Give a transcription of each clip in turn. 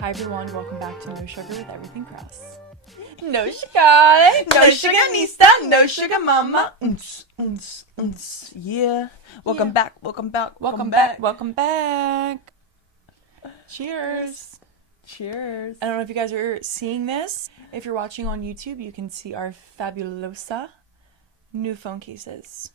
Hi everyone, welcome back to No Sugar with Everything Krause. No sugar, no sugar nista, no sugar mama. Yeah. Welcome back, welcome back, Welcome back, welcome back. Cheers. Cheers. I don't know if you guys are seeing this. If you're watching on YouTube, you can see our fabulosa new phone cases.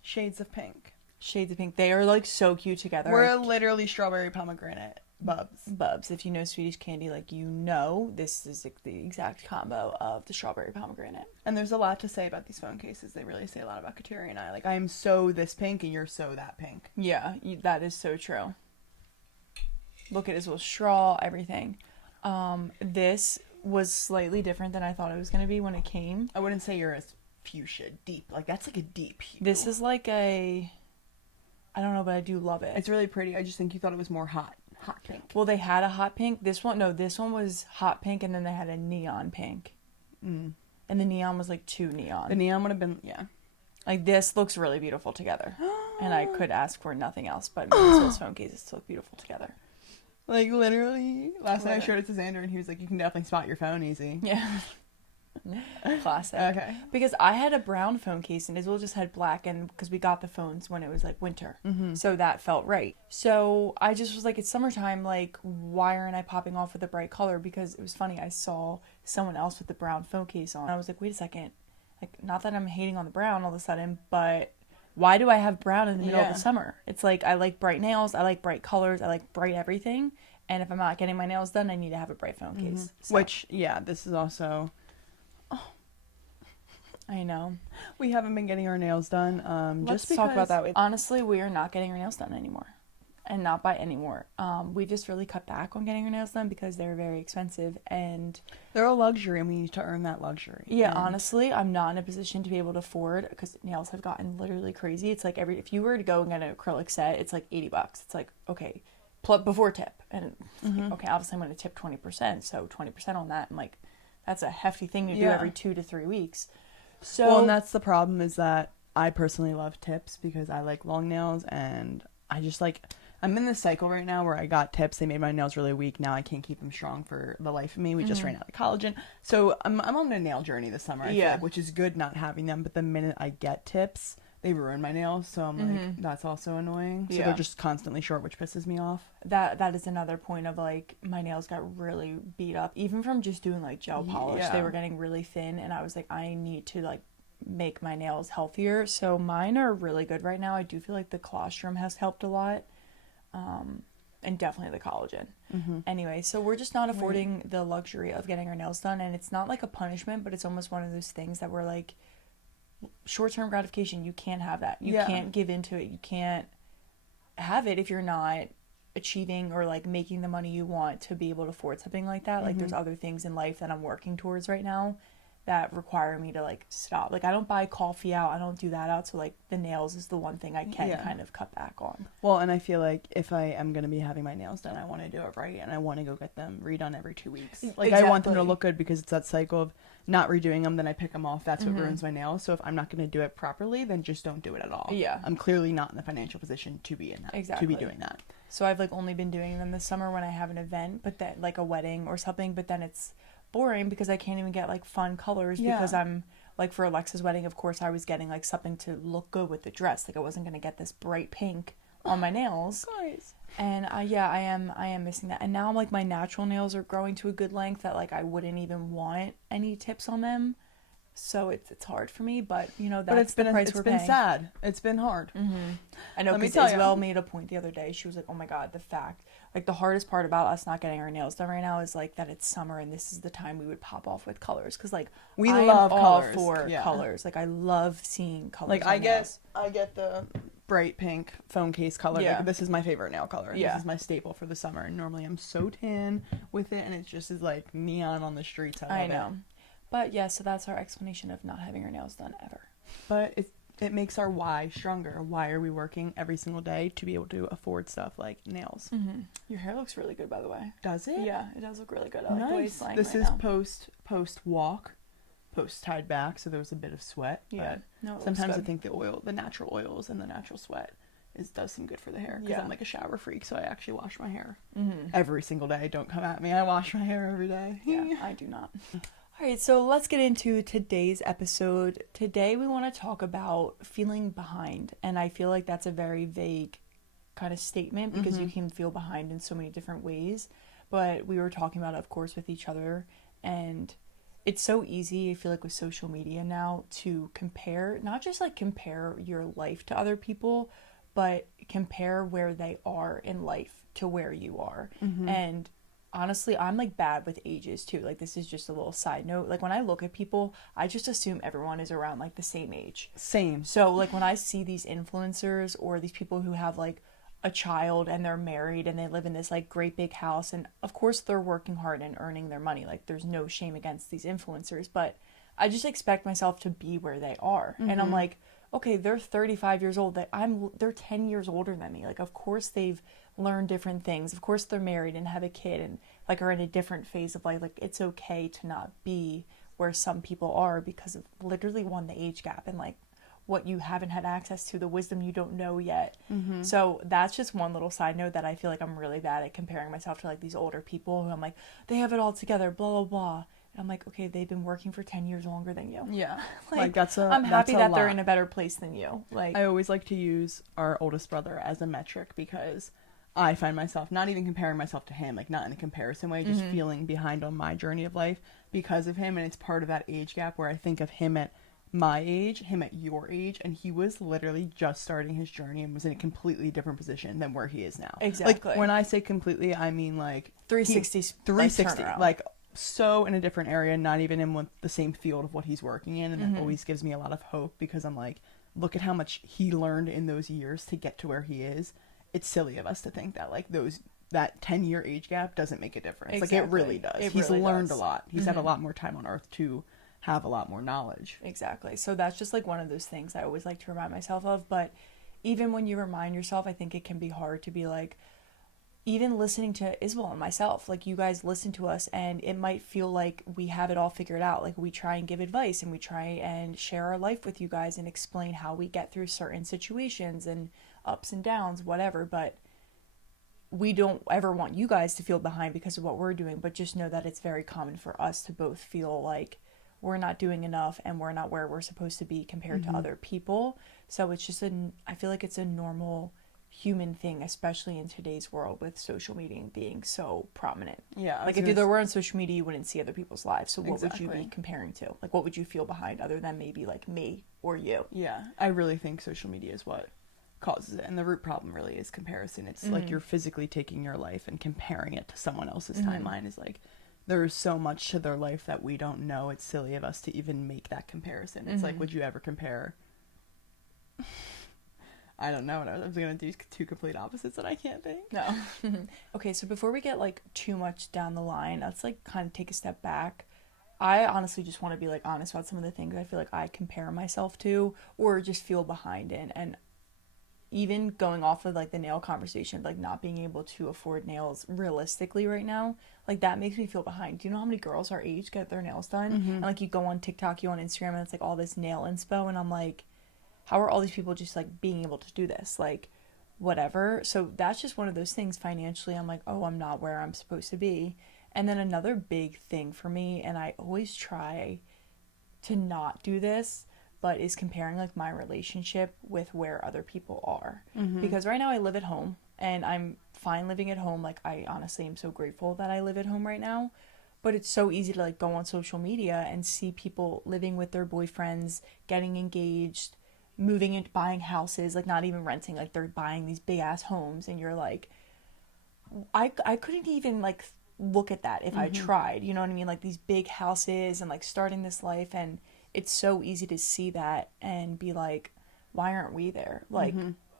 Shades of pink. Shades of pink. They are like so cute together. We're literally strawberry pomegranate bubs. Bubs. If you know Swedish candy, like you know, this is like the exact combo of the strawberry pomegranate. And there's a lot to say about these phone cases. They really say a lot about Kateri and I. Like, I am so this pink and you're so that pink. Yeah, that is so true. Look at his little straw, everything. This was slightly different than I thought it was going to be when it came. I wouldn't say you're as fuchsia deep. Like, that's like a deep hue. This is like I don't know, but I do love it. It's really pretty. I just think you thought it was more hot pink. Well, they had a hot pink. This one was hot pink, and then they had a neon pink. And the neon was like too neon. The neon would have been, yeah. Like, this looks really beautiful together. And I could ask for nothing else, but those phone cases look beautiful together. Like, literally, last night I showed it to Xander, and he was like, you can definitely spot your phone easy. Yeah. Classic. Okay. Because I had a brown phone case and Israel just had black, and because we got the phones when it was like winter, so that felt right. So I just was like, it's summertime, like why aren't I popping off with a bright color? Because it was funny, I saw someone else with the brown phone case on, and I was like, wait a second, like, not that I'm hating on the brown all of a sudden, but why do I have brown in the middle of the summer? It's like, I like bright nails, I like bright colors, I like bright everything, and if I'm not getting my nails done, I need to have a bright phone case. So. Which, yeah, this is also... I know. We haven't been getting our nails done. Let's talk about that. Honestly, we are not getting our nails done anymore. And not by anymore. We just really cut back on getting our nails done because they're very expensive and... They're a luxury and we need to earn that luxury. Yeah, honestly, I'm not in a position to be able to afford, because nails have gotten literally crazy. It's like if you were to go and get an acrylic set, it's like $80. It's like, okay, before tip. And like, okay, obviously I'm going to tip 20%. So 20% on that, and like, that's a hefty thing to do every 2 to 3 weeks. So, well, and that's the problem, is that I personally love tips because I like long nails, and I just like, I'm in this cycle right now where I got tips, they made my nails really weak, now I can't keep them strong for the life of me. We just ran out of collagen, so I'm on a nail journey this summer, I feel like, which is good not having them, but the minute I get tips, they ruin my nails, so I'm like, that's also annoying. So they're just constantly short, which pisses me off. That is another point of, like, my nails got really beat up, even from just doing like gel polish. They were getting really thin, and I was like, I need to like make my nails healthier. So mine are really good right now. I do feel like the colostrum has helped a lot, and definitely the collagen. Anyway, so we're just not affording the luxury of getting our nails done, and it's not like a punishment, but it's almost one of those things that we're like, short-term gratification, you can't have that. You can't give into it. You can't have it if you're not achieving or like making the money you want to be able to afford something like that. Like, there's other things in life that I'm working towards right now that require me to like stop. Like, I don't buy coffee out, I don't do that out, so like the nails is the one thing I can kind of cut back on. Well, and I feel like if I am going to be having my nails done, I want to do it right, and I want to go get them redone every 2 weeks. Like, I want them to look good, because it's that cycle of not redoing them, then I pick them off, that's what ruins my nails. So if I'm not going to do it properly, then just don't do it at all. I'm clearly not in the financial position to be in that, to be doing that. So I've like only been doing them this summer when I have an event, but then like a wedding or something, but then it's boring because I can't even get like fun colors, because I'm like, for Alexa's wedding, of course, I was getting like something to look good with the dress. Like, I wasn't going to get this bright pink on my nails. Guys. And I am missing that. And now like my natural nails are growing to a good length that like I wouldn't even want any tips on them. So it's hard for me, but you know, that's the price we're paying. It's been sad. It's been hard. I know, because Isabel made a point the other day. She was like, oh my God, the fact, like, the hardest part about us not getting our nails done right now is like that it's summer and this is the time we would pop off with colors. Because like, we I love am all colors. for colors. Like, I love seeing colors. Like, I get the bright pink phone case color. Like, this is my favorite nail color. And this is my staple for the summer. And normally I'm so tan with it, and it just is like neon on the streets. I know. But yeah, so that's our explanation of not having our nails done ever. But it makes our why stronger. Why are we working every single day to be able to afford stuff like nails? Your hair looks really good, by the way. Does it? Yeah, it does look really good. I like the way it's lying This right is now. post walk, post tied back, so there was a bit of sweat. Yeah. But sometimes I think the natural oils and the natural sweat it does seem good for the hair, because Yeah. I'm like a shower freak, so I actually wash my hair every single day. Don't come at me, I wash my hair every day. Yeah, I do not. All right, so let's get into today's episode. Today we want to talk about feeling behind, and I feel like that's a very vague kind of statement, because you can feel behind in so many different ways, but we were talking about it, of course, with each other, and it's so easy, I feel like, with social media now to compare, not just like compare your life to other people, but compare where they are in life to where you are. And honestly, I'm like bad with ages too. Like, this is just a little side note. Like, when I look at people, I just assume everyone is around like the same age. Same. So like when I see these influencers or these people who have like a child and they're married and they live in this like great big house, and of course they're working hard and earning their money, like there's no shame against these influencers, but I just expect myself to be where they are. And I'm like, okay, they're 35 years old, they're 10 years older than me. Like, of course they've learned different things, of course they're married and have a kid and like are in a different phase of life. Like, it's okay to not be where some people are because of literally, one, the age gap, and like what you haven't had access to, the wisdom you don't know yet. So that's just one little side note that I feel like I'm really bad at, comparing myself to like these older people who I'm like, they have it all together, blah blah blah. And I'm like, okay, they've been working for 10 years longer than you. Yeah. Like that's I'm happy that they're lot. in a better place than you. Like, I always like to use our oldest brother as a metric, because I find myself not even comparing myself to him, like not in a comparison way, just feeling behind on my journey of life because of him. And it's part of that age gap where I think of him at my age, him at your age, and he was literally just starting his journey and was in a completely different position than where he is now. Exactly. Like, when I say completely, I mean like 360, like so in a different area, not even in the same field of what he's working in. And that always gives me a lot of hope, because I'm like, look at how much he learned in those years to get to where he is. It's silly of us to think that like that 10-year age gap doesn't make a difference. Exactly. Like, it really does. He's really learned does. a lot. He's had a lot more time on earth to have a lot more knowledge. Exactly. So that's just like one of those things I always like to remind myself of. But even when you remind yourself, I think it can be hard to be like, even listening to Isabel and myself, like, you guys listen to us and it might feel like we have it all figured out. Like, we try and give advice and we try and share our life with you guys and explain how we get through certain situations and ups and downs, whatever. But we don't ever want you guys to feel behind because of what we're doing. But just know that it's very common for us to both feel like we're not doing enough and we're not where we're supposed to be compared to other people. So it's just I feel like it's a normal human thing, especially in today's world with social media being so prominent. Yeah. Like, if there weren't social media, you wouldn't see other people's lives. So what Exactly. would you be comparing to? Like, what would you feel behind other than maybe like me or you? Yeah. I really think social media is what causes it. And the root problem really is comparison. It's like you're physically taking your life and comparing it to someone else's timeline. Is like, there's so much to their life that we don't know. It's silly of us to even make that comparison. It's like, would you ever compare? I don't know. I was going to do two complete opposites that I can't think. No. Okay, so before we get like too much down the line, let's like kind of take a step back. I honestly just want to be like honest about some of the things I feel like I compare myself to or just feel behind in. And even going off of like the nail conversation, like not being able to afford nails realistically right now, like that makes me feel behind. Do you know how many girls our age get their nails done? And like, you go on TikTok, you on Instagram, and it's like all this nail inspo, and I'm like, how are all these people just like being able to do this? Like, whatever. So that's just one of those things. Financially, I'm like, oh, I'm not where I'm supposed to be. And then another big thing for me, and I always try to not do this, but is comparing like my relationship with where other people are. Because right now I live at home and I'm fine living at home. Like, I honestly am so grateful that I live at home right now. But it's so easy to like go on social media and see people living with their boyfriends, getting engaged, moving into buying houses, like not even renting, like they're buying these big ass homes, and you're like, I couldn't even like look at that if I tried, you know what I mean? Like, these big houses and like starting this life, and it's so easy to see that and be like, why aren't we there? Like,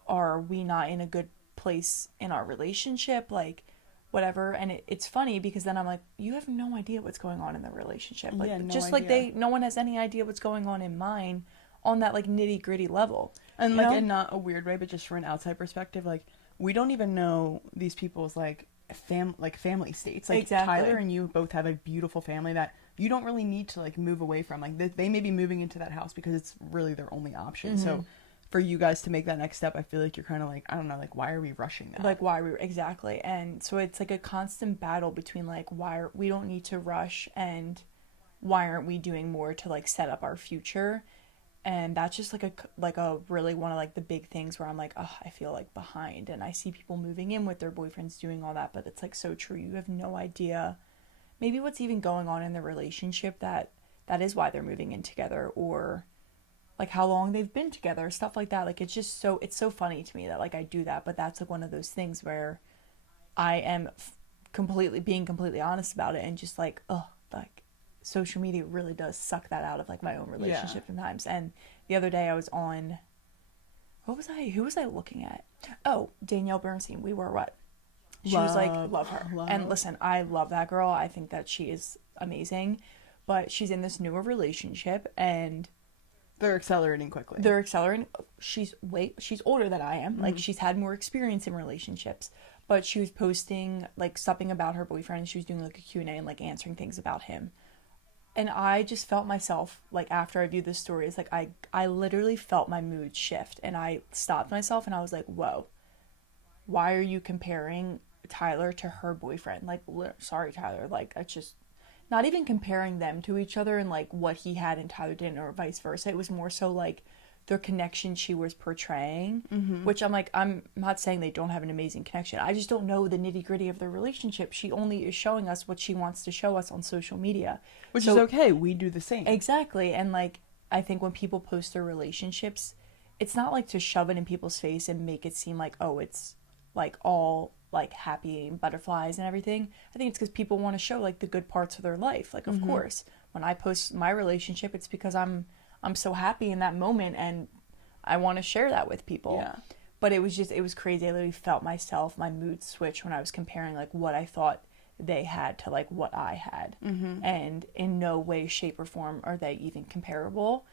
are we not in a good place in our relationship? Like, whatever. And it's funny because then I'm like, you have no idea what's going on in the relationship. Like, Yeah, no just idea. like no one has any idea what's going on in mine on that like nitty gritty level. And like, in not a weird way, but just from an outside perspective, like, we don't even know these people's like family states. Like, Exactly. Tyler and you both have a beautiful family that you don't really need to like move away from. Like, they may be moving into that house because it's really their only option. So for you guys to make that next step, I feel like you're kind of like, I don't know, like, why are we rushing that? Like, why are we, exactly. And so it's like a constant battle between like, we don't need to rush, and why aren't we doing more to like set up our future? And that's just like a really one of like the big things where I'm like, oh, I feel like behind. And I see people moving in with their boyfriends doing all that, but it's like so true. You have no idea maybe what's even going on in the relationship that is why they're moving in together, or like how long they've been together, stuff like that. Like it's so funny to me that like I do that, but that's like one of those things where I am completely honest about it, and just like, oh, like social media really does suck that out of like my own relationship sometimes. And the other day I was on, who was I looking at? Oh, Danielle Bernstein. We were what? She was like, love her. And listen, I love that girl. I think that she is amazing, but she's in this newer relationship and they're accelerating quickly. She's older than I am. Mm-hmm. Like she's had more experience in relationships, but she was posting like something about her boyfriend. She was doing like a Q&A and like answering things about him. And I just felt myself, like, after I viewed this story, it's like I literally felt my mood shift. And I stopped myself and I was like, whoa, why are you comparing Tyler to her boyfriend? Like, sorry, Tyler. Like, that's just not even comparing them to each other and, like, what he had and Tyler didn't, or vice versa. It was more so, like, their connection she was portraying, which I'm like, I'm not saying they don't have an amazing connection. I just don't know the nitty-gritty of their relationship. She only is showing us what she wants to show us on social media. Which is okay. We do the same. Exactly. And, like, I think when people post their relationships, it's not, like, to shove it in people's face and make it seem like, oh, it's, like, all, like, happy and butterflies and everything. I think it's because people want to show, like, the good parts of their life. Like, of course, when I post my relationship, it's because I'm so happy in that moment and I want to share that with people. Yeah. But it was crazy. I literally felt my mood switch when I was comparing like what I thought they had to like what I had. And in no way, shape, or form are they even comparable.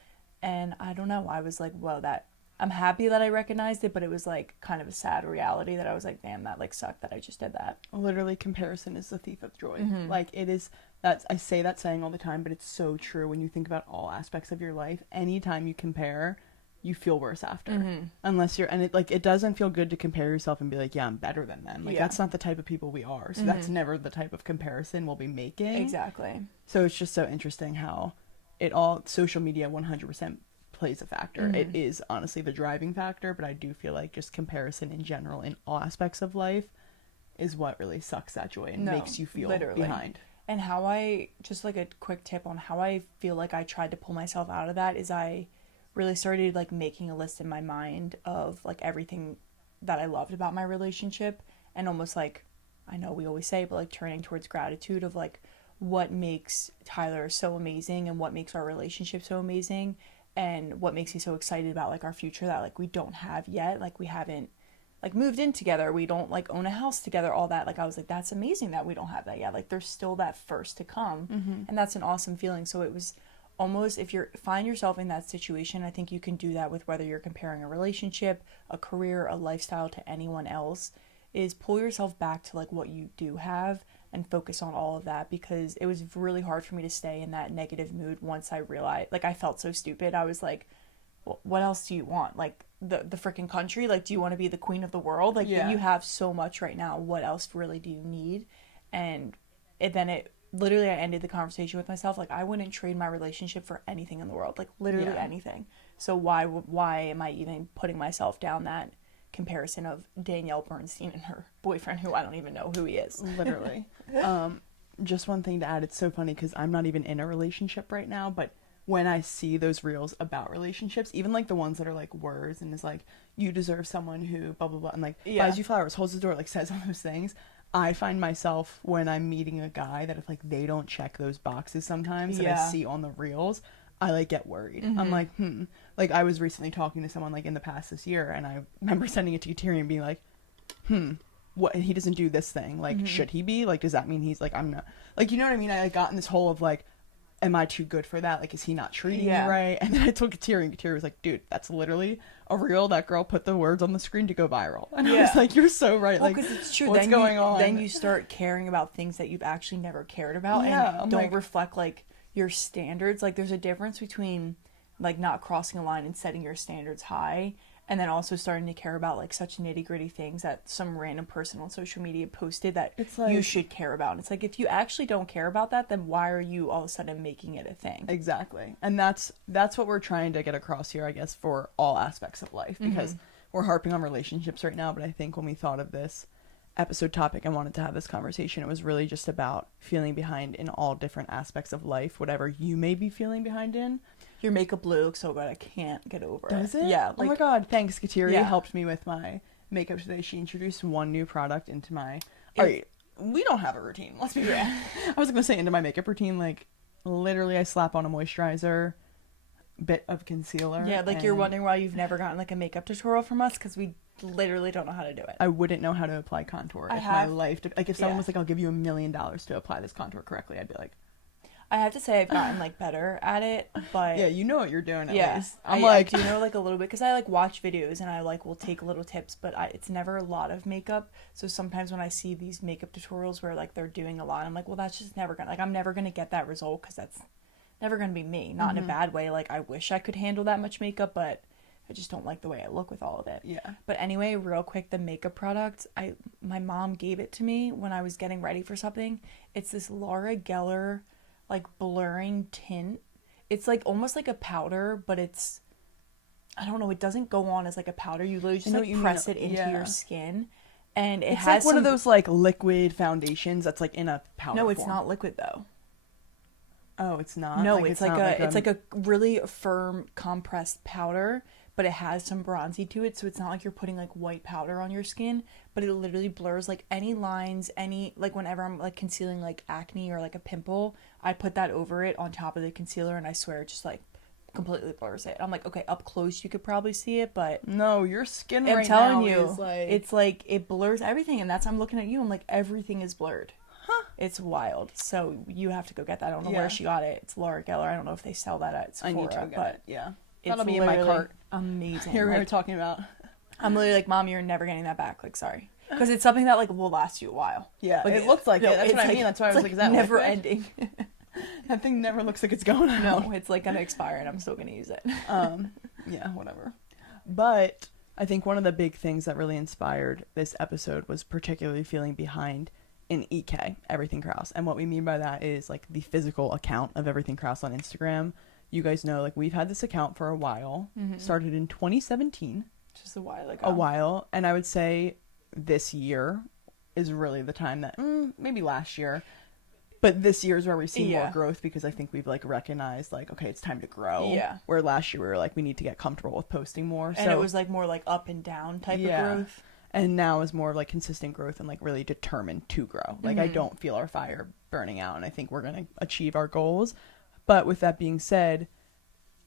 And I don't know, I was like, whoa, I'm happy that I recognized it, but it was like kind of a sad reality that I was like, damn, that like sucked that I just did that. Literally, comparison is the thief of joy. Like it is. I say that saying all the time, but it's so true when you think about all aspects of your life. Anytime you compare, you feel worse after. Unless it doesn't feel good to compare yourself and be like, yeah, I'm better than them. Like that's not the type of people we are. So that's never the type of comparison we'll be making. Exactly. So it's just so interesting how social media 100% plays a factor. It is honestly the driving factor, but I do feel like just comparison in general in all aspects of life is what really sucks that joy and makes you feel behind. And how I, just like a quick tip on how I feel like I tried to pull myself out of that is I really started like making a list in my mind of like everything that I loved about my relationship, and almost like, I know we always say, but like turning towards gratitude of like what makes Tyler so amazing and what makes our relationship so amazing and what makes me so excited about like our future that like we don't have yet. Like we haven't like moved in together, we don't like own a house together, all that. Like I was like, that's amazing that we don't have that yet. Like there's still that first to come. And that's an awesome feeling. So it was almost, if you find yourself in that situation, I think you can do that with whether you're comparing a relationship, a career, a lifestyle to anyone else, is pull yourself back to like what you do have and focus on all of that, because it was really hard for me to stay in that negative mood once I realized, like I felt so stupid. I was like, what else do you want? Like the freaking country? Like, do you want to be the queen of the world? Like you have so much right now. What else really do you need? And then literally, I ended the conversation with myself, like, I wouldn't trade my relationship for anything in the world, like, literally anything. So why am I even putting myself down that comparison of Danielle Bernstein and her boyfriend, who I don't even know who he is? Literally. Just one thing to add, it's so funny, because I'm not even in a relationship right now, but when I see those reels about relationships, even, like, the ones that are, like, words, and is like, you deserve someone who, blah, blah, blah, and, like, buys you flowers, holds the door, like, says all those things, I find myself, when I'm meeting a guy, that if, like, they don't check those boxes sometimes that I see on the reels, I, like, get worried. I'm like, Like, I was recently talking to someone, like, in the past this year, and I remember sending it to Kateri and being like, what, he doesn't do this thing. Like, should he be? Like, does that mean he's, like, I'm not... Like, you know what I mean? I got in this hole of, like, am I too good for that? Like, is he not treating me right? And then I told Kateri, and Kateri was like, dude, that's literally a reel. That girl put the words on the screen to go viral. And I was like, you're so right. Well, like, because it's true. What's going on? Then you start caring about things that you've actually never cared about and don't reflect, like, your standards. Like, there's a difference between like not crossing a line and setting your standards high, and then also starting to care about like such nitty-gritty things that some random person on social media posted that It's like, you should care about. And it's like, if you actually don't care about that, then why are you all of a sudden making it a thing? Exactly. And that's what we're trying to get across here, I guess, for all aspects of life, because we're harping on relationships right now, but I think when we thought of this episode topic and wanted to have this conversation, it was really just about feeling behind in all different aspects of life, whatever you may be feeling behind in. Your makeup blue looks so good, I can't get over it. Does it? Yeah. Oh my god, thanks. Kateri Yeah. helped me with my makeup today. She introduced one new product into my... Alright, we don't have a routine. Let's be real. I was gonna say into my makeup routine, like, literally I slap on a moisturizer, bit of concealer. Yeah, like you're wondering why you've never gotten like a makeup tutorial from us, because we literally don't know how to do it. I wouldn't know how to apply contour if my life... Like, if someone was like, I'll give you $1 million to apply this contour correctly, I'd be like... I have to say I've gotten like better at it, but yeah, you know what you're doing at least. I do know like a little bit, because I like watch videos and I like will take little tips, but it's never a lot of makeup. So sometimes when I see these makeup tutorials where like they're doing a lot, I'm like, well, that's just never gonna, like, I'm never gonna get that result, because that's never gonna be me. Not in a bad way. Like, I wish I could handle that much makeup, but I just don't like the way I look with all of it. Yeah. But anyway, real quick, the makeup product, my mom gave it to me when I was getting ready for something. It's this Laura Geller like blurring tint. It's like almost like a powder, but it's, I don't know, it doesn't go on as like a powder. You literally just like press it into your skin, and it has like one of those like liquid foundations that's like in a powder No, it's form. not liquid though. Oh, it's not? No, like, it's like a really firm compressed powder, but it has some bronzy to it, so it's not like you're putting like white powder on your skin, but it literally blurs like any lines, any, like whenever I'm like concealing like acne or like a pimple, I put that over it on top of the concealer, and I swear it just like completely blurs it. I'm like, okay, up close you could probably see it, but no, your skin I'm right telling now you, is like... it's like it blurs everything, and that's, I'm looking at you, I'm like, everything is blurred. Huh. It's wild. So you have to go get that. I don't know where she got it. It's Laura Geller. I don't know if they sell that at Sephora. I need to go get it. Yeah. That'll be in my cart. Amazing. Here we are talking about... I'm literally like, Mom, you're never getting that back. Like, sorry. Because it's something that like will last you a while. Yeah, like, it looks like it. That's what I mean. That's why I was like, is that never liquid? ending. That thing never looks like it's going out. No, it's like gonna expire, and I'm still gonna use it. Yeah, whatever. But I think one of the big things that really inspired this episode was particularly feeling behind in EK, Everything Krause. And what we mean by that is like the physical account of Everything Krause on Instagram. You guys know, like, we've had this account for a while. Started in 2017. Just a while ago. A while. And I would say this year is really the time that, maybe last year, but this year is where we see more growth, because I think we've like recognized like, okay, it's time to grow. Yeah. Where last year we were like, we need to get comfortable with posting more. And it was like more like up and down type of growth. And now is more like consistent growth and like really determined to grow. Like, I don't feel our fire burning out, and I think we're going to achieve our goals. But with that being said,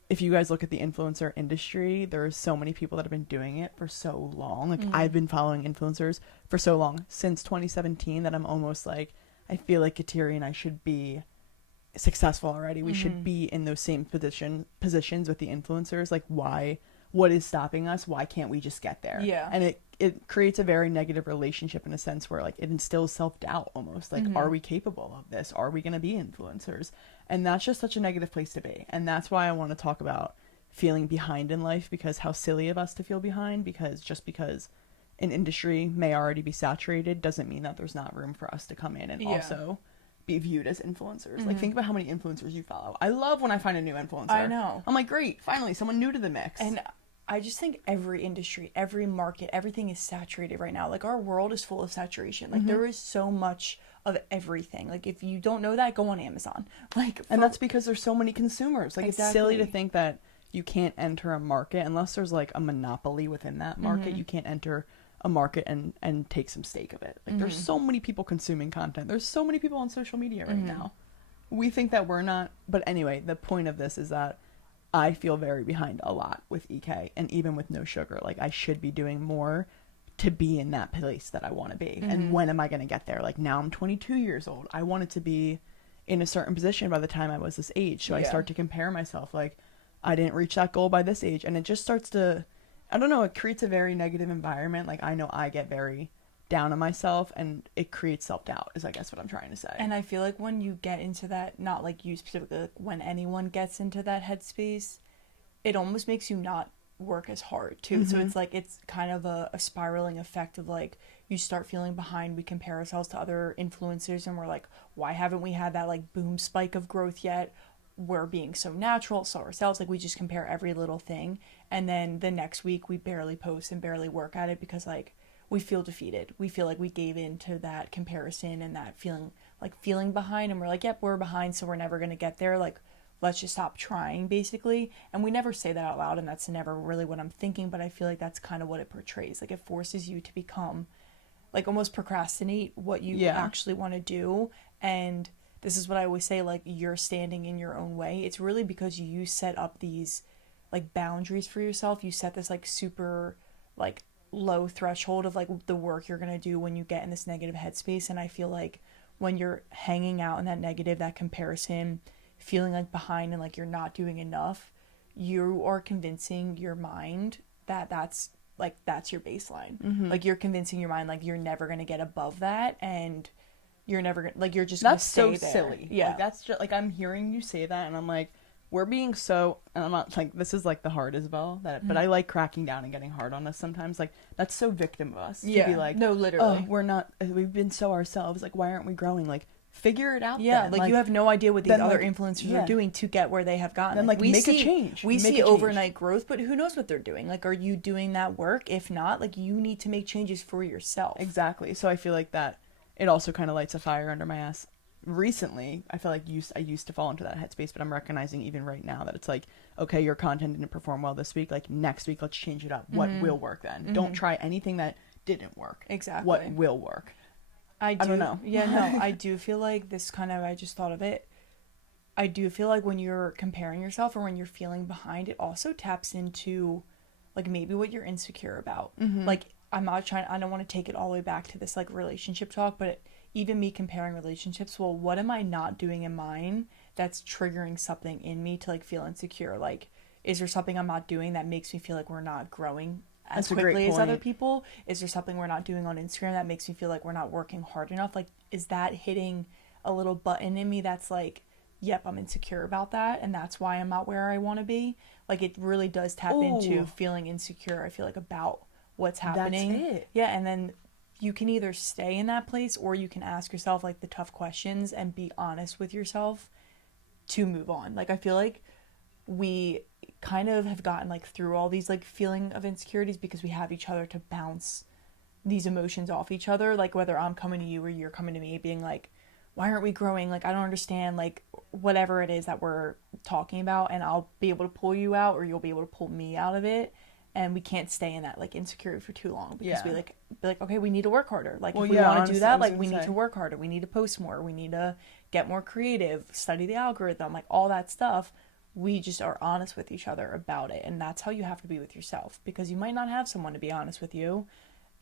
if you guys look at the influencer industry, there are so many people that have been doing it for so long. Like, I've been following influencers for so long, since 2017, that I'm almost like, I feel like Kateri and I should be successful already. We should be in those same positions with the influencers. Like, what is stopping us? Why can't we just get there? Yeah. And it creates a very negative relationship in a sense where like it instills self-doubt almost. Like, are we capable of this? Are we going to be influencers? And that's just such a negative place to be. And that's why I want to talk about feeling behind in life, because how silly of us to feel behind, because just because an industry may already be saturated doesn't mean that there's not room for us to come in and also be viewed as influencers. Like, think about how many influencers you follow. I love when I find a new influencer. I know. I'm like, great, finally someone new to the mix. And I just think every industry, every market, everything is saturated right now. Like, our world is full of saturation. Like, there is so much of everything. Like, if you don't know that, go on Amazon. Like, and that's because there's so many consumers. Like, it's silly to think that you can't enter a market unless there's like a monopoly within that market. You can't enter a market and take some stake of it. Like, there's so many people consuming content. There's so many people on social media right now. We think that we're not, but anyway, the point of this is that I feel very behind a lot with EK, and even with No Sugar. Like, I should be doing more to be in that place that I want to be. And when am I going to get there? Like, now I'm 22 years old. I wanted to be in a certain position by the time I was this age. So I start to compare myself. Like, I didn't reach that goal by this age. And it just starts to, I don't know, it creates a very negative environment. Like, I know I get very down on myself, and it creates self-doubt is I guess what I'm trying to say. And I feel like when you get into that, not like you specifically, like when anyone gets into that headspace, it almost makes you not work as hard too. So it's like, it's kind of a spiraling effect of like, you start feeling behind. We compare ourselves to other influencers and we're like, why haven't we had that like boom spike of growth yet? We're being so natural, so ourselves, like we just compare every little thing, and then the next week we barely post and barely work at it because like we feel defeated. We feel like we gave in to that comparison and that feeling behind, and we're like, yep, we're behind, so we're never going to get there. Like, let's just stop trying, basically. And we never say that out loud, and that's never really what I'm thinking, but I feel like that's kind of what it portrays. Like, it forces you to become, like, almost procrastinate what you actually want to do. And this is what I always say, like, you're standing in your own way. It's really because you set up these, like, boundaries for yourself. You set this, like, super, like, low threshold of, like, the work you're going to do when you get in this negative headspace. And I feel like when you're hanging out in that negative, that comparison, feeling like behind and like you're not doing enough, you are convincing your mind that that's your baseline. Like, you're convincing your mind like you're never going to get above that, and you're never gonna, like, you're just gonna stay there. That's so silly. Yeah, like, that's just like, I'm hearing you say that and I'm like, we're being so, and I'm not like, this is like the hard Isabel that, but I like cracking down and getting hard on us sometimes. Like, that's so victim of us to be like, no, literally, oh, we're not, we've been so ourselves, like, why aren't we growing? Like, figure it out. Yeah, then. Like, you have no idea what these other like, influencers are doing to get where they have gotten. Then, like, we make see, a change. We Make see a change. overnight growth, but who knows what they're doing? Like, are you doing that work? If not, like, you need to make changes for yourself. Exactly. So I feel like that, it also kind of lights a fire under my ass. Recently, I feel like I used to fall into that headspace, but I'm recognizing even right now that it's like, okay, your content didn't perform well this week. Like, next week, let's change it up. What will work then? Don't try anything that didn't work. Exactly. What will work? I don't know. Yeah, no, I do feel like this kind of, I just thought of it. I do feel like when you're comparing yourself or when you're feeling behind, it also taps into, like, maybe what you're insecure about. Like, I don't want to take it all the way back to this, like, relationship talk, but even me comparing relationships, well, what am I not doing in mine that's triggering something in me to, like, feel insecure? Like, is there something I'm not doing that makes me feel like we're not growing as quickly as other people? Is there something we're not doing on Instagram that makes me feel like we're not working hard enough? Like, is that hitting a little button in me that's like, yep, I'm insecure about that, and that's why I'm not where I want to be? Like, it really does tap into feeling insecure, I feel like, about what's happening. That's it. Yeah, and then you can either stay in that place or you can ask yourself, like, the tough questions and be honest with yourself to move on. Like, I feel like we kind of have gotten, like, through all these, like, feeling of insecurities because we have each other to bounce these emotions off each other. Like, whether I'm coming to you or you're coming to me being like, why aren't we growing? Like, I don't understand, like, whatever it is that we're talking about, and I'll be able to pull you out or you'll be able to pull me out of it. And we can't stay in that, like, insecurity for too long because we, like, be like, okay, we need to work harder. Like, if we want to do that, like, we need to work harder. We need to post more. We need to get more creative, study the algorithm, like, all that stuff. We just are honest with each other about it. And that's how you have to be with yourself, because you might not have someone to be honest with you,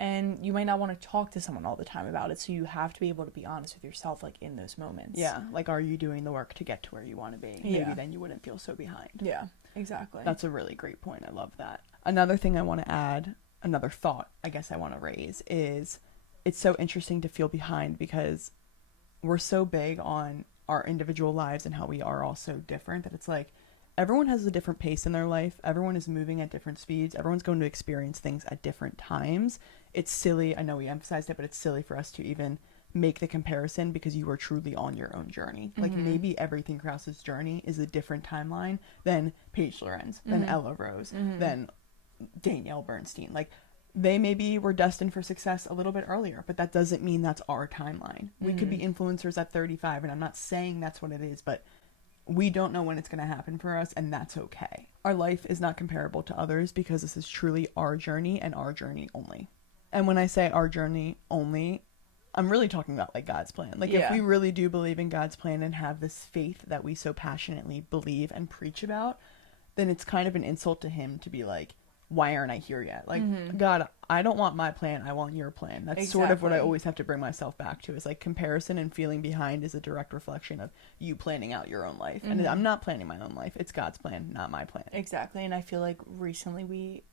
and you might not want to talk to someone all the time about it. So you have to be able to be honest with yourself, like, in those moments. Yeah. Like, are you doing the work to get to where you want to be? Yeah. Maybe then you wouldn't feel so behind. Yeah, exactly. That's a really great point. I love that. Another thing I want to add, another thought I guess I want to raise, is it's so interesting to feel behind because we're so big on our individual lives and how we are all so different that it's like everyone has a different pace in their life. Everyone is moving at different speeds. Everyone's going to experience things at different times. It's silly. I know we emphasized it, but it's silly for us to even make the comparison because you are truly on your own journey. Like, maybe Everything Krause's journey is a different timeline than Paige Lorenz, than Ella Rose, than Danielle Bernstein. Like, they maybe were destined for success a little bit earlier, but that doesn't mean that's our timeline. We could be influencers at 35, and I'm not saying that's what it is, but we don't know when it's going to happen for us, and that's okay. Our life is not comparable to others because this is truly our journey and our journey only. And when I say our journey only, I'm really talking about, like, God's plan. Like, if we really do believe in God's plan and have this faith that we so passionately believe and preach about, then it's kind of an insult to him to be like, why aren't I here yet? Like, God, I don't want my plan. I want your plan. That's sort of what I always have to bring myself back to, is like, comparison and feeling behind is a direct reflection of you planning out your own life. And I'm not planning my own life. It's God's plan, not my plan. Exactly. And I feel like recently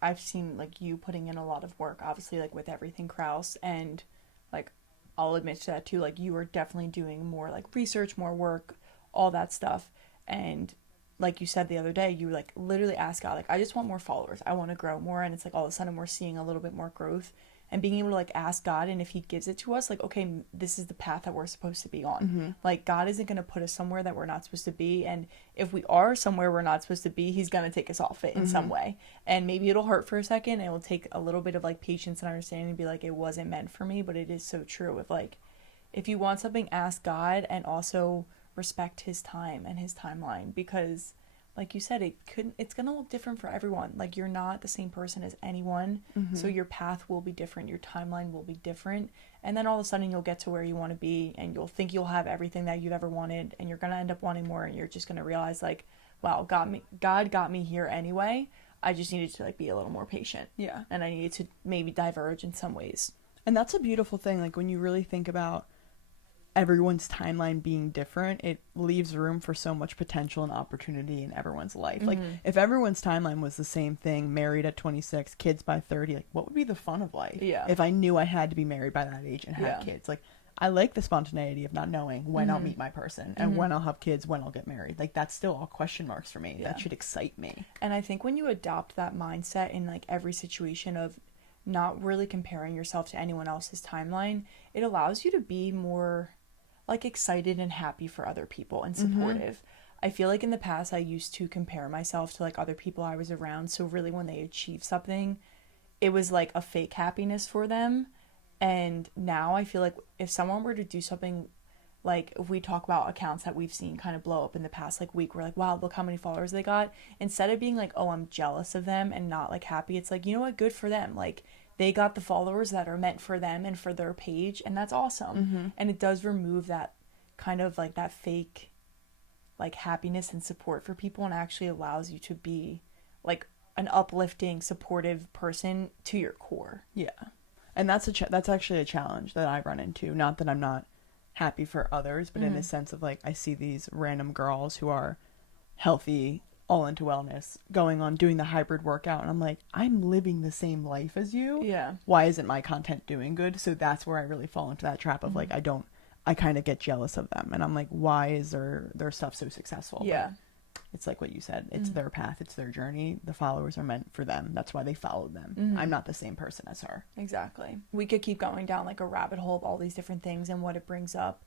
I've seen, like, you putting in a lot of work, obviously, like, with Everything Krause, and, like, I'll admit to that too. Like, you are definitely doing more, like, research, more work, all that stuff. And like you said the other day, you like literally ask God, like, I just want more followers, I want to grow more, and it's like all of a sudden we're seeing a little bit more growth, and being able to like ask God, and if he gives it to us, like, okay, this is the path that we're supposed to be on. Like, God isn't going to put us somewhere that we're not supposed to be, and if we are somewhere we're not supposed to be, he's going to take us off it in some way, and maybe it'll hurt for a second, and it will take a little bit of like patience and understanding to be like, it wasn't meant for me. But it is so true. If like, if you want something, ask God, and also respect his time and his timeline, because like you said, it's gonna look different for everyone. Like, you're not the same person as anyone, so your path will be different, your timeline will be different, and then all of a sudden you'll get to where you want to be, and you'll think you'll have everything that you've ever wanted, and you're gonna end up wanting more, and you're just gonna realize like, wow, God got me here anyway. I just needed to like be a little more patient, and I needed to maybe diverge in some ways. And that's a beautiful thing. Like, when you really think about everyone's timeline being different, it leaves room for so much potential and opportunity in everyone's life. Like, if everyone's timeline was the same thing, married at 26, kids by 30, like, what would be the fun of life? If I knew I had to be married by that age and have kids. Like, I like the spontaneity of not knowing when I'll meet my person and when I'll have kids, when I'll get married. Like, that's still all question marks for me. That should excite me. And I think when you adopt that mindset in like every situation of not really comparing yourself to anyone else's timeline, it allows you to be more like excited and happy for other people and supportive. I feel like in the past I used to compare myself to like other people I was around, so really when they achieved something, it was like a fake happiness for them. And now I feel like if someone were to do something, like if we talk about accounts that we've seen kind of blow up in the past like week, we're like, wow, look how many followers they got, instead of being like, oh, I'm jealous of them and not like happy, it's like, you know what, good for them. Like, they got the followers that are meant for them and for their page, and that's awesome. And it does remove that kind of like that fake like happiness and support for people, and actually allows you to be like an uplifting, supportive person to your core. And that's actually a challenge that I run into. Not that I'm not happy for others, but in the sense of like, I see these random girls who are healthy, all into wellness, going on doing the hybrid workout, and I'm like, I'm living the same life as you. Why isn't my content doing good? So that's where I really fall into that trap of like, I kind of get jealous of them, and I'm like, why is their stuff so successful? But it's like what you said, it's their path, it's their journey, the followers are meant for them, that's why they followed them. I'm not the same person as her. Exactly. We could keep going down like a rabbit hole of all these different things and what it brings up.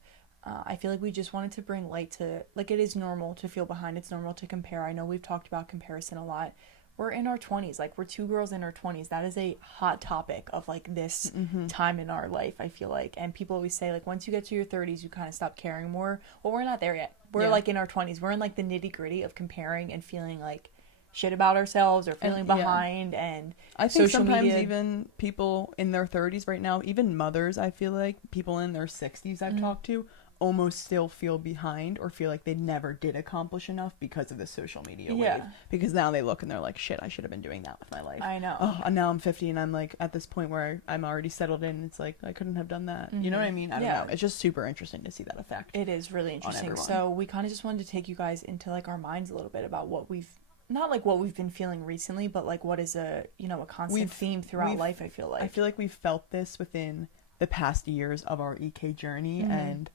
I feel like we just wanted to bring light to, like, it is normal to feel behind. It's normal to compare. I know we've talked about comparison a lot. We're in our 20s. Like, we're two girls in our 20s. That is a hot topic of, like, this time in our life, I feel like. And people always say, like, once you get to your 30s, you kind of stop caring more. Well, we're not there yet. We're, like, in our 20s. We're in, like, the nitty-gritty of comparing and feeling, like, shit about ourselves or feeling behind. And I think social sometimes media, even people in their 30s right now, even mothers, I feel like, people in their 60s I've talked to, almost still feel behind or feel like they never did accomplish enough because of the social media wave. Because now they look and they're like, shit, I should have been doing that with my life. I know. Oh, and now I'm 50 and I'm like at this point where I'm already settled in, and it's like, I couldn't have done that. You know what I mean? I don't know. It's just super interesting to see that effect. It is really interesting. So we kind of just wanted to take you guys into like our minds a little bit about what we've, not like what we've been feeling recently, but like what is a, you know, a constant theme throughout life, I feel like. I feel like we've felt this within the past years of our EK journey, and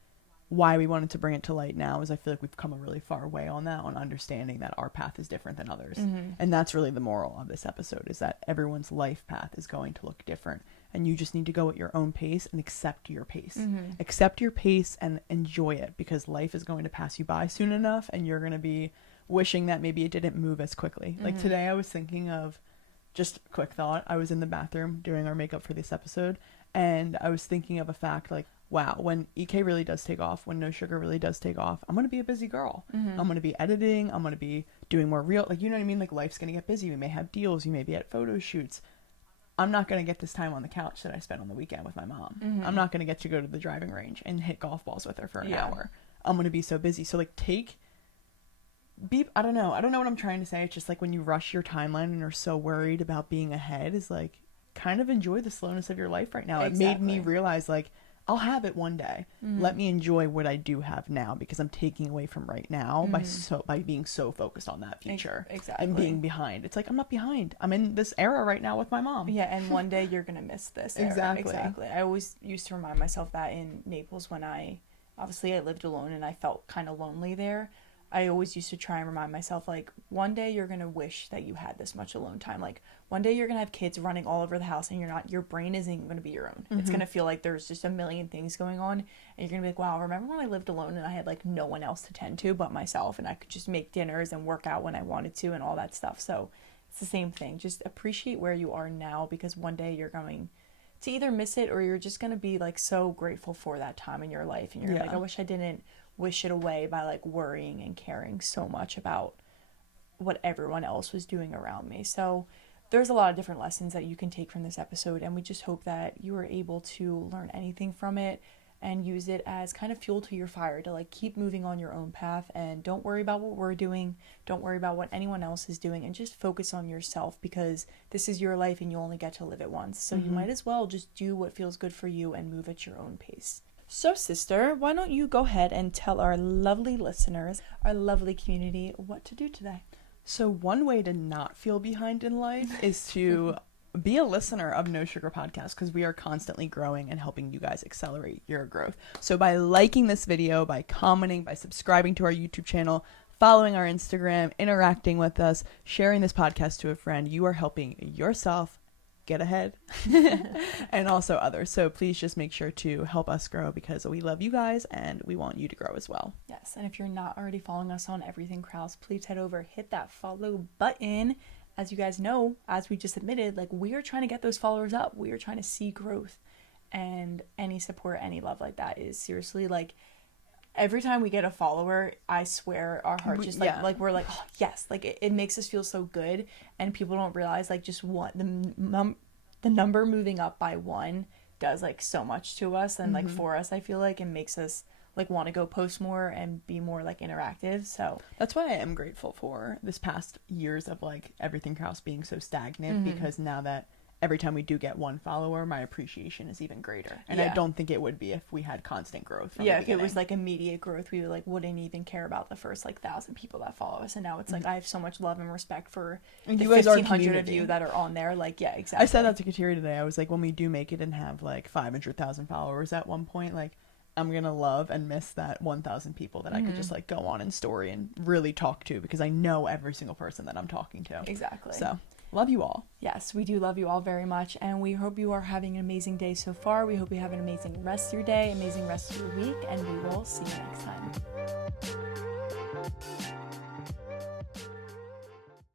why we wanted to bring it to light now is I feel like we've come a really far way on that, on understanding that our path is different than others. And that's really the moral of this episode, is that everyone's life path is going to look different, and you just need to go at your own pace and accept your pace. Accept your pace and enjoy it, because life is going to pass you by soon enough, and you're going to be wishing that maybe it didn't move as quickly. Like today I was thinking of, just a quick thought, I was in the bathroom doing our makeup for this episode, and I was thinking of a fact, like, wow, when EK really does take off, when No Sugar really does take off, I'm going to be a busy girl. I'm going to be editing. I'm going to be doing more real, like, you know what I mean? Like, life's going to get busy. We may have deals. You may be at photo shoots. I'm not going to get this time on the couch that I spent on the weekend with my mom. I'm not going to get to go to the driving range and hit golf balls with her for an hour. I'm going to be so busy. So, like, I don't know what I'm trying to say. It's just like when you rush your timeline and are so worried about being ahead, is like, kind of enjoy the slowness of your life right now. Exactly. It made me realize, like, I'll have it one day. Let me enjoy what I do have now, because I'm taking away from right now by being so focused on that future. Exactly. And being behind. It's like, I'm not behind. I'm in this era right now with my mom. Yeah, and one day you're gonna miss this era. Exactly. I always used to remind myself that in Naples, when I lived alone and I felt kind of lonely there. I always used to try and remind myself, like, one day you're going to wish that you had this much alone time. Like, one day you're going to have kids running all over the house and your brain isn't going to be your own. Mm-hmm. It's going to feel like there's just a million things going on. And you're going to be like, wow, remember when I lived alone and I had, like, no one else to tend to but myself, and I could just make dinners and work out when I wanted to and all that stuff. So it's the same thing. Just appreciate where you are now, because one day you're going to either miss it or you're just going to be, like, so grateful for that time in your life. And you're like, I wish I didn't wish it away by, like, worrying and caring so much about what everyone else was doing around me. So there's a lot of different lessons that you can take from this episode, and we just hope that you are able to learn anything from it and use it as kind of fuel to your fire to, like, keep moving on your own path. And don't worry about what we're doing, don't worry about what anyone else is doing, and just focus on yourself, because this is your life and you only get to live it once. So you might as well just do what feels good for you and move at your own pace. So, sister, why don't you go ahead and tell our lovely listeners, our lovely community, what to do today? So one way to not feel behind in life is to be a listener of No Sugar Podcast, because we are constantly growing and helping you guys accelerate your growth. So by liking this video, by commenting, by subscribing to our YouTube channel, following our Instagram, interacting with us, sharing this podcast to a friend, you are helping yourself get ahead and also others. So please just make sure to help us grow, because we love you guys and we want you to grow as well. Yes, and if you're not already following us on Everything Krause, please head over, hit that follow button. As you guys know, as we just admitted, like, we are trying to get those followers up. We are trying to see growth, and any support, any love like that is seriously, like, every time we get a follower, I swear our heart just, like, like, we're like, oh, yes, like, it makes us feel so good. And people don't realize, like, just the number moving up by one does, like, so much to us. And like, for us, I feel like it makes us, like, want to go post more and be more, like, interactive. So that's why I am grateful for this past years of, like, Everything Krause being so stagnant, because now that every time we do get one follower, my appreciation is even greater. And I don't think it would be if we had constant growth from the beginning. If it was, like, immediate growth, we, like, wouldn't even care about the first, like, 1,000 people that follow us. And now it's like, I have so much love and respect for the 1,500 of you that are on there. Like, yeah, exactly. I said that to Kateri today. I was like, when we do make it and have, like, 500,000 followers at one point, like, I'm gonna love and miss that 1,000 people that I could just, like, go on in story and really talk to, because I know every single person that I'm talking to. Exactly. So love you all. Yes, we do love you all very much, and we hope you are having an amazing day so far. We hope you have an amazing rest of your day, amazing rest of your week, and we will see you next time.